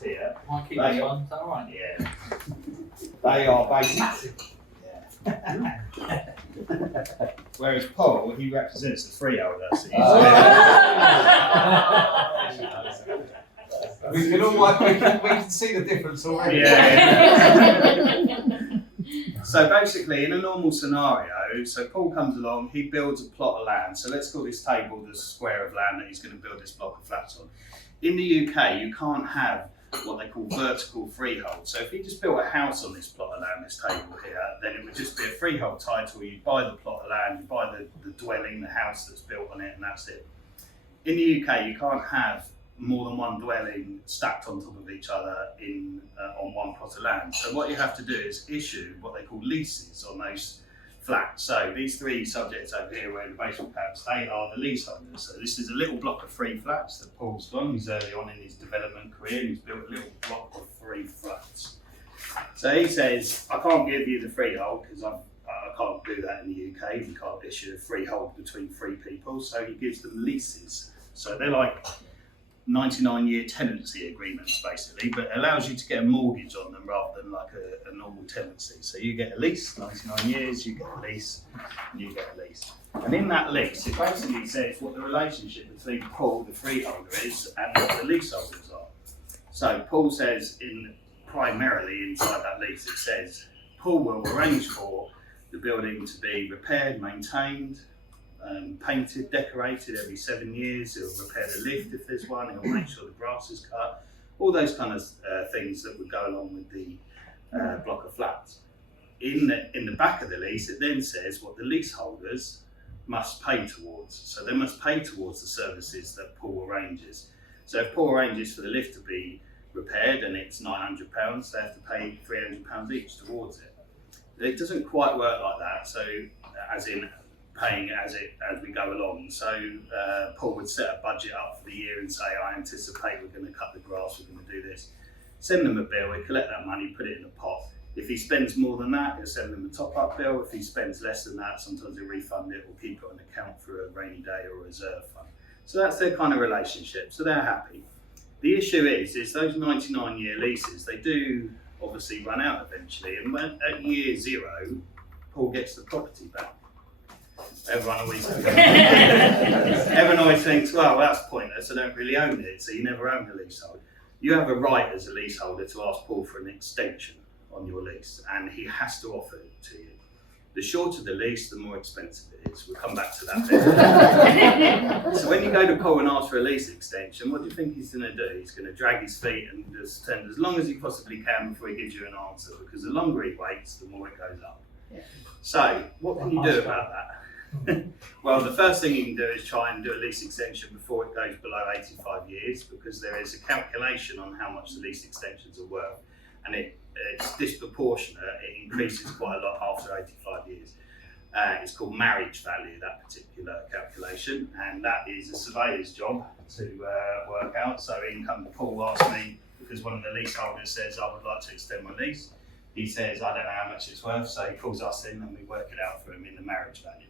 flats here. Might keep this one, is that alright? Yeah. They are basically. Yeah. Whereas Paul, he represents the freeholder. So we can see the difference already. Yeah. So basically, in a normal scenario, so Paul comes along, he builds a plot of land. So let's call this table the square of land that he's going to build this block of flats on. In the UK, you can't have what they call vertical freehold. So if you just built a house on this plot of land, this table here, then it would just be a freehold title. You buy the plot of land, you buy the dwelling, the house that's built on it, and that's it. In the UK, you can't have more than one dwelling stacked on top of each other on one plot of land. So what you have to do is issue what they call leases on those flats. So these three subjects over here where the basement caps, they are the leaseholders. So this is a little block of 3 flats that Paul's done. He's early on in his development career, he's built a little block of 3 flats. So he says, I can't give you the freehold because I can't do that in the UK. We can't issue a freehold between 3 people. So he gives them leases. So they're like 99-year tenancy agreements basically, but it allows you to get a mortgage on them rather than like a normal tenancy. So you get a lease, 99 years, you get a lease, and you get a lease. And in that lease, it basically says what the relationship between Paul, the freeholder, is and what the leaseholders are. So Paul says primarily inside that lease, it says Paul will arrange for the building to be repaired, maintained, painted, decorated every 7 years. He'll repair the lift if there's one. He'll make sure the grass is cut. All those kind of things that would go along with the block of flats. In the back of the lease, it then says what the leaseholders must pay towards. So they must pay towards the services that Paul arranges. So if Paul arranges for the lift to be repaired and it's £900, they have to pay £300 each towards it. It doesn't quite work like that. So as in paying as we go along. So Paul would set a budget up for the year and say, I anticipate we're going to cut the grass, we're going to do this. Send them a bill, we collect that money, put it in a pot. If he spends more than that, he'll send them a top-up bill. If he spends less than that, sometimes he'll refund it or keep it on account for a rainy day or a reserve fund. So that's their kind of relationship, so they're happy. The issue is those 99-year leases, they do obviously run out eventually, and when, at year 0, Paul gets the property back. Everyone always thinks, well, that's pointless, I don't really own it, so you never own a leasehold. You have a right as a leaseholder to ask Paul for an extension on your lease, and he has to offer it to you. The shorter the lease, the more expensive it is. We'll come back to that bit. So when you go to Paul and ask for a lease extension, what do you think he's going to do? He's going to drag his feet and just spend as long as he possibly can before he gives you an answer, because the longer he waits, the more it goes up. Yeah. So what can you do about that? Well, the first thing you can do is try and do a lease extension before it goes below 85 years, because there is a calculation on how much the lease extensions are worth, and it's disproportionate. It increases quite a lot after 85 years. It's called marriage value, that particular calculation, and that is a surveyor's job to work out. So in comes Paul asked me, because one of the leaseholders says, I would like to extend my lease. He says, I don't know how much it's worth, so he calls us in and we work it out for him in the marriage value.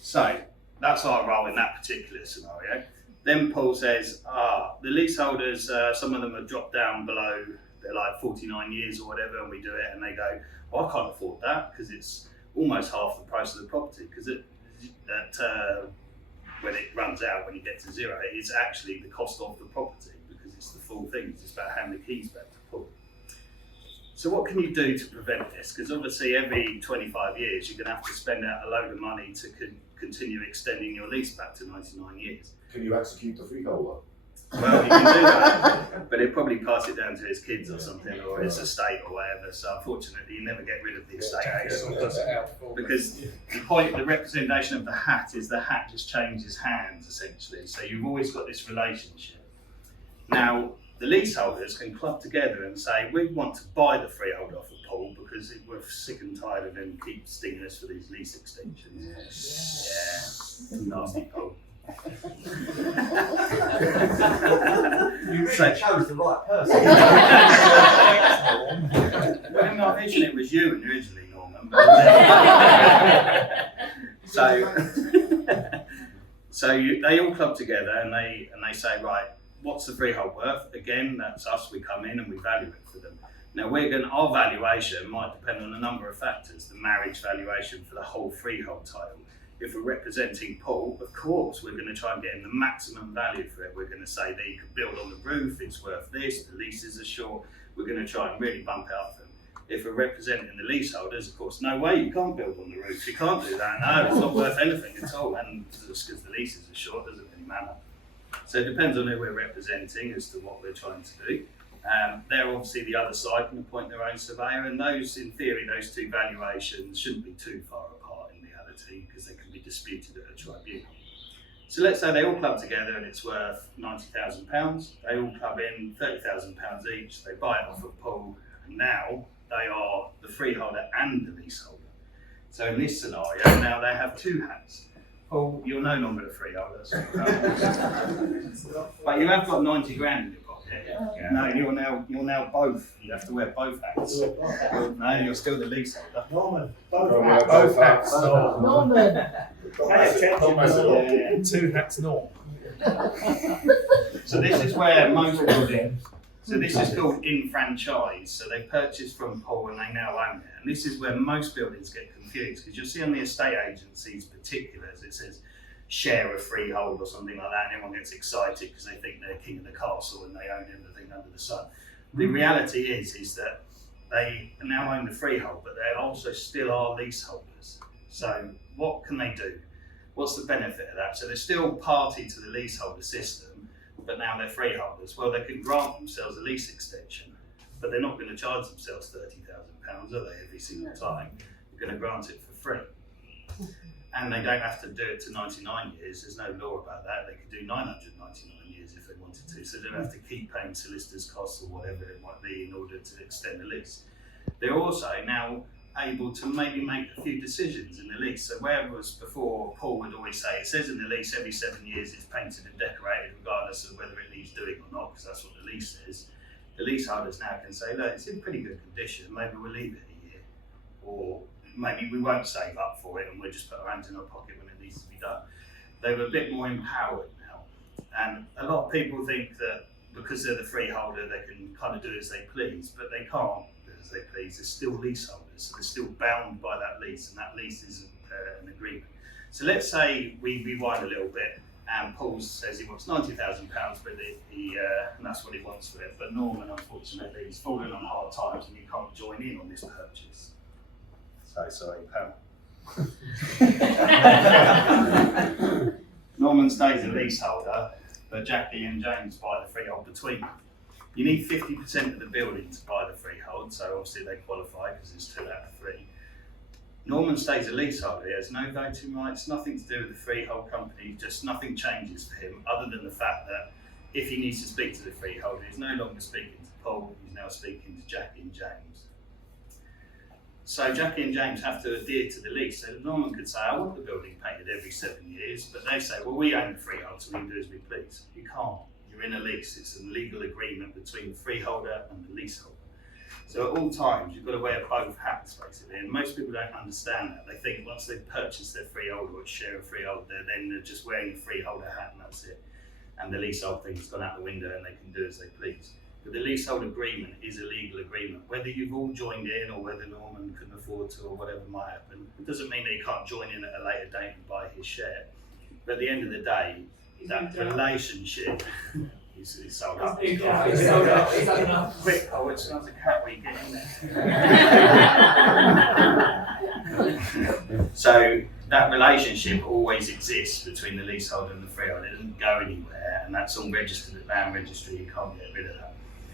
So that's our role in that particular scenario. Then Paul says, the leaseholders, some of them have dropped down below, they're like 49 years or whatever, and we do it, and they go, well, I can't afford that because it's almost half the price of the property, because when it runs out, when you get to 0, it's actually the cost of the property, because it's the full thing. It's just about handing the keys back to Paul. So what can you do to prevent this? Because obviously every 25 years you're going to have to spend out a load of money to continue extending your lease back to 99 years. Can you execute the freeholder? Well, he can do that, but he'll probably pass it down to his kids or something, or his estate or whatever. So unfortunately, you never get rid of the estate agent, because the representation of the hat is the hat just changes hands essentially. So you've always got this relationship. Now, the leaseholders can club together and say, we want to buy the freehold off of Paul because we're sick and tired of him keep stinging us for these lease extensions. Yeah, nasty Paul. You really chose the right person. Well, I mentioned it was you originally, Norman. So they all club together and they say, right, what's the freehold worth? Again, that's us, we come in and we value it for them. Now our valuation might depend on a number of factors, the marriage valuation for the whole freehold title. If we're representing Paul, of course, we're going to try and get him the maximum value for it. We're going to say that he could build on the roof, it's worth this, the leases are short. We're going to try and really bump it up for him. If we're representing the leaseholders, of course, no way, you can't build on the roof, you can't do that, no, it's not worth anything at all. And just because the leases are short, doesn't really matter. So it depends on who we're representing as to what we're trying to do. They're obviously the other side can appoint their own surveyor, and those, in theory, those two valuations shouldn't be too far apart in reality because they can be disputed at a tribunal. So let's say they all club together and it's worth £90,000. They all club in £30,000 each. They buy it off of Paul, and now they are the freeholder and the leaseholder. So in this scenario, now they have two hats. Paul, you're no longer the freeholder, but you have got 90 grand in your pocket. Yeah. No, you're now both. You have to wear both hats. No, you're still the leaseholder. Norman, Both hats. Norman. Yeah. Two hats, Norm. So this is where most buildings. So this is called enfranchise. So they purchased from Paul and they now own it. And this is where most buildings get confused, because you'll see on the estate agencies particulars, it says share a freehold or something like that, and everyone gets excited because they think they're king of the castle and they own everything under the sun. The reality is that they now own the freehold, but they also still are leaseholders. So what can they do? What's the benefit of that? So they're still party to the leaseholder system, but now they're freeholders. Well, they can grant themselves a lease extension, but they're not going to charge themselves £30,000, are they, every single time? They're going to grant it for free. And they don't have to do it to 99 years. There's no law about that. They could do 999 years if they wanted to. So they don't have to keep paying solicitors' costs or whatever it might be in order to extend the lease. They're also now able to maybe make a few decisions in the lease. So whereas before Paul would always say, it says in the lease every 7 years it's painted and decorated regardless of whether it needs doing or not, because that's what the lease says. The leaseholders now can say, look, it's in pretty good condition, maybe we'll leave it a year. Or maybe we won't save up for it and we'll just put our hands in our pocket when it needs to be done. They're a bit more empowered now. And a lot of people think that because they're the freeholder, they can kind of do as they please, but they can't do as they please. They're still leaseholders, so they're still bound by that lease, and that lease is an agreement. So let's say we rewind a little bit, and Paul says he wants £90,000, but and that's what he wants for it. But Norman, unfortunately, he's fallen on hard times and he can't join in on this purchase. So sorry, Pam. Norman stays a leaseholder, but Jackie and James buy the freehold between them. You need 50% of the building to buy the freehold, so obviously they qualify because it's 2 out of 3. Norman stays a leaseholder, he has no voting rights, nothing to do with the freehold company, just nothing changes for him other than the fact that if he needs to speak to the freeholder, he's no longer speaking to Paul, he's now speaking to Jackie and James. So Jackie and James have to adhere to the lease. So Norman could say, I want the building painted every 7 years, but they say, well, we own the freehold, so we can do as we please. You can't. You're in a lease. It's a legal agreement between the freeholder and the leaseholder. So at all times, you've got to wear both hats, basically. And most people don't understand that. They think once they've purchased their freehold or share a freehold, they're just wearing a freeholder hat and that's it. And the leasehold thing's gone out the window and they can do as they please. But the leasehold agreement is a legal agreement. Whether you've all joined in or whether Norman couldn't afford to or whatever might happen, it doesn't mean that he can't join in at a later date and buy his share. But at the end of the day, that relationship is sold up. It's sold up. It's sold up. Quick, oh, it sounds like a cat when you get in there. So that relationship always exists between the leaseholder and the freeholder. It doesn't go anywhere, and that's all registered at land registry. You can't get rid of that.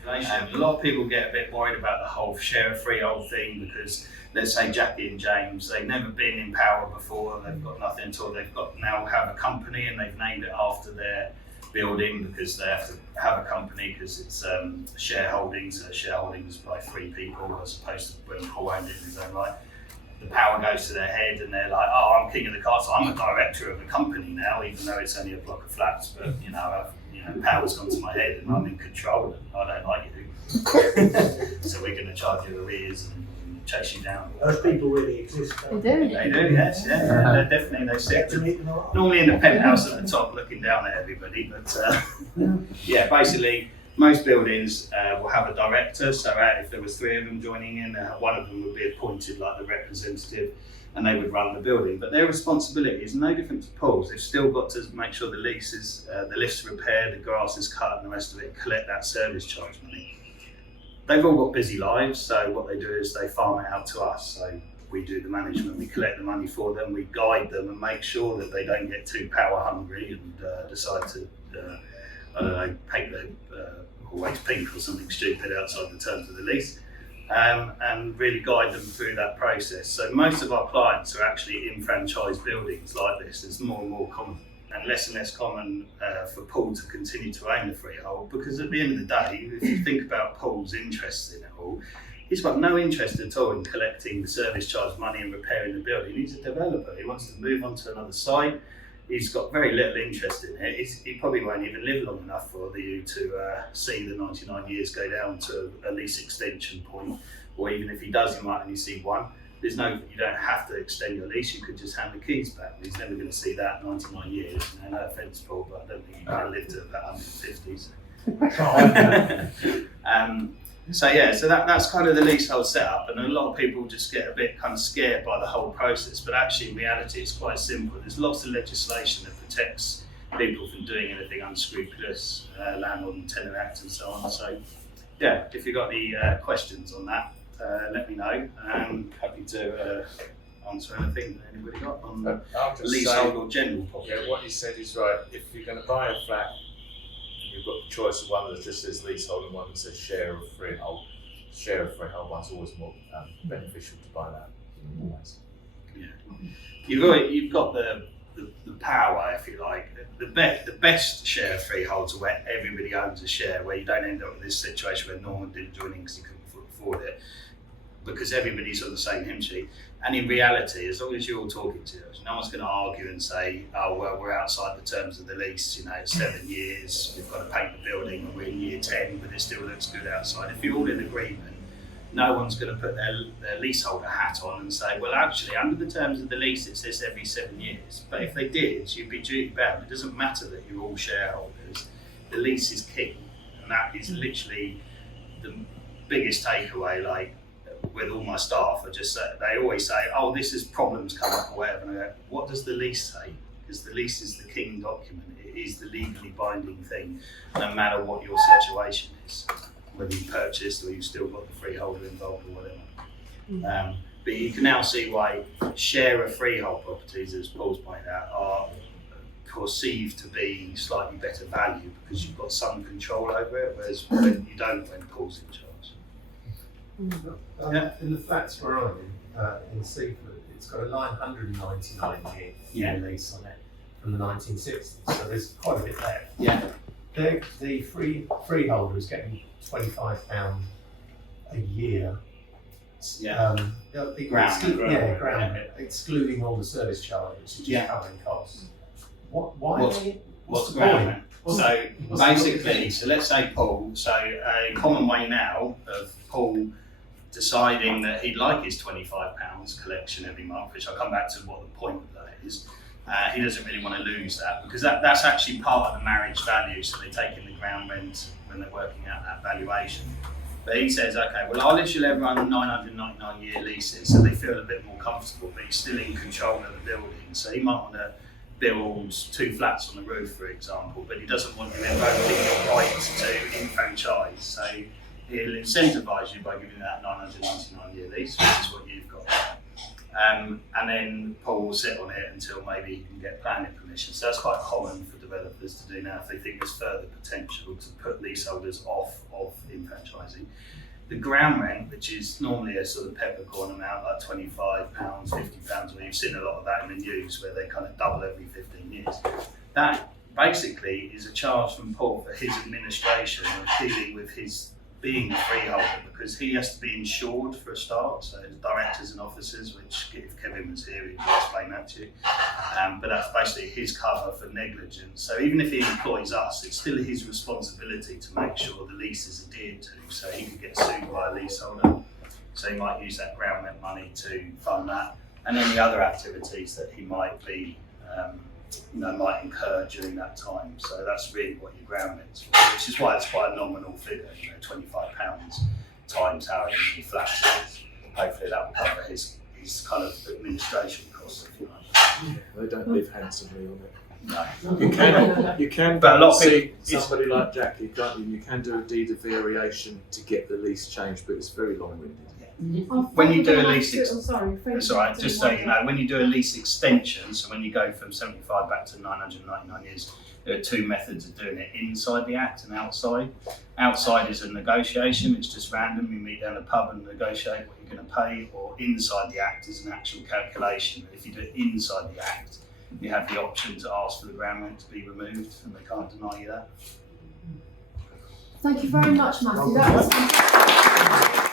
A lot of people get a bit worried about the whole share a freehold thing because, let's say Jackie and James, they've never been in power before, they've got nothing until they've got now have a company and they've named it after their building because they have to have a company because it's shareholdings, so shareholdings by 3 people as opposed to when Paul owned it in his own right. The power goes to their head and they're like, oh, I'm king of the castle, I'm a director of a company now, even though it's only a block of flats, but power's gone to my head and I'm in control and I don't like you. So we're going to charge you arrears and chase you down. Those people really exist. They do. They do, yes, yeah. They're definitely, they sit normally in the penthouse at the top looking down at everybody, but yeah, basically most buildings will have a director, so if there was 3 of them joining in, one of them would be appointed like the representative and they would run the building. But their responsibility is no different to Paul's. They've still got to make sure the lifts are repaired, the grass is cut and the rest of it, collect that service charge money. They've all got busy lives, so what they do is they farm it out to us. So we do the management, we collect the money for them, we guide them and make sure that they don't get too power hungry and decide to, I don't know, paint the always pink or something stupid outside the terms of the lease, and really guide them through that process. So most of our clients are actually enfranchised buildings like this. It's more and more common and less common for Paul to continue to own the freehold, because at the end of the day, if you think about Paul's interest in it all, he's got no interest at all in collecting the service charge money and repairing the building. He's a developer. He wants to move on to another site. He's got very little interest in it. He probably won't even live long enough for you to see the 99 years go down to a lease extension point, or even if he does, he might only see one. You don't have to extend your lease, you could just hand the keys back. He's never going to see that 99 years. No offence, Paul, but I don't think he's going to live to about 150. So that's kind of the leasehold setup, and a lot of people just get a bit kind of scared by the whole process, but actually in reality it's quite simple. There's lots of legislation that protects people from doing anything unscrupulous, Landlord and Tenant Act and so on. So yeah, if you've got any questions on that, let me know. I'm happy to answer anything that anybody got on leasehold or general property. Yeah, what you said is right. If you're going to buy a flat, you've got the choice of one that just says leasehold and one that says share of freehold. Share of freehold one's always more beneficial to buy that. Always. Yeah, you've got the power, if you like. The best share of freeholds are where everybody owns a share, where you don't end up with this situation where Norman didn't join in because he couldn't afford it, because everybody's on the same hymn sheet. And in reality, as long as you're all talking to us, no one's going to argue and say, oh, well, we're outside the terms of the lease, it's 7 years, we've got to paint the building, and we're in year 10, but it still looks good outside. If you're all in agreement, no one's going to put their leaseholder hat on and say, well, actually, under the terms of the lease, it says every 7 years. But if they did, you'd be duty bound. It doesn't matter that you're all shareholders. The lease is king, and that is literally the biggest takeaway. Like, with all my staff, they always say, oh, this is problems come up or whatever. And I go, what does the lease say? Because the lease is the king document. It is the legally binding thing, no matter what your situation is, whether you purchased or you've still got the freeholder involved or whatever. But you can now see why share of freehold properties, as Paul's pointed out, are perceived to be slightly better value because you've got some control over it, whereas when you don't, when Paul's in charge. In the flats we're on in Seaford, it's got a 999-year lease on it from the 1960s, so there's quite a bit left. Yeah. The freeholder is getting £25 a year. Ground excluding all the service charges, which is covering costs. What's the ground point? So basically, so let's say Paul, so a common way now of Paul deciding that he'd like his £25 collection every month, which I'll come back to what the point of that is. He doesn't really want to lose that, because that's actually part of the marriage value, so they take in the ground rent when they're working out that valuation. But he says, okay, well, I'll issue everyone 999-year leases so they feel a bit more comfortable, but he's still in control of the building. So he might want to build 2 flats on the roof, for example, but he doesn't want you invoking your rights to enfranchise. So he'll incentivise you by giving you that 999-year lease, which is what you've got. And then Paul will sit on it until maybe he can get planning permission. So that's quite common for developers to do now if they think there's further potential to put leaseholders off of enfranchising. The ground rent, which is normally a sort of peppercorn amount, like £25, £50, where you've seen a lot of that in the news, where they kind of double every 15 years. That basically is a charge from Paul for his administration of dealing with his being a freeholder, because he has to be insured for a start, so his directors and officers, which if Kevin was here, he could explain that to you. But that's basically his cover for negligence. So even if he employs us, it's still his responsibility to make sure the lease is adhered to, so he could get sued by a leaseholder. So he might use that ground rent money to fund that, and any other activities that he might be, might incur during that time. So that's really what your ground rent's for, which is why it's quite a nominal figure, £25 times however many flats it is. Hopefully that will cover his kind of administration costs, if you like. They don't live handsomely on it. No. You can, But a lot of see people- somebody like Jackie, can't you? You can do a deed of variation to get the lease changed, but it's very long-winded. When you do a lease, sorry, that's all right. Just so you know, when you do a lease extension, so when you go from 75 back to 999 years, there are two methods of doing it: inside the Act and outside. Outside is a negotiation; it's just random. You meet down a pub and negotiate what you're going to pay. Or inside the Act is an actual calculation. If you do it inside the Act, you have the option to ask for the ground rent to be removed, and they can't deny you that. Thank you very much, Matthew. That was fantastic.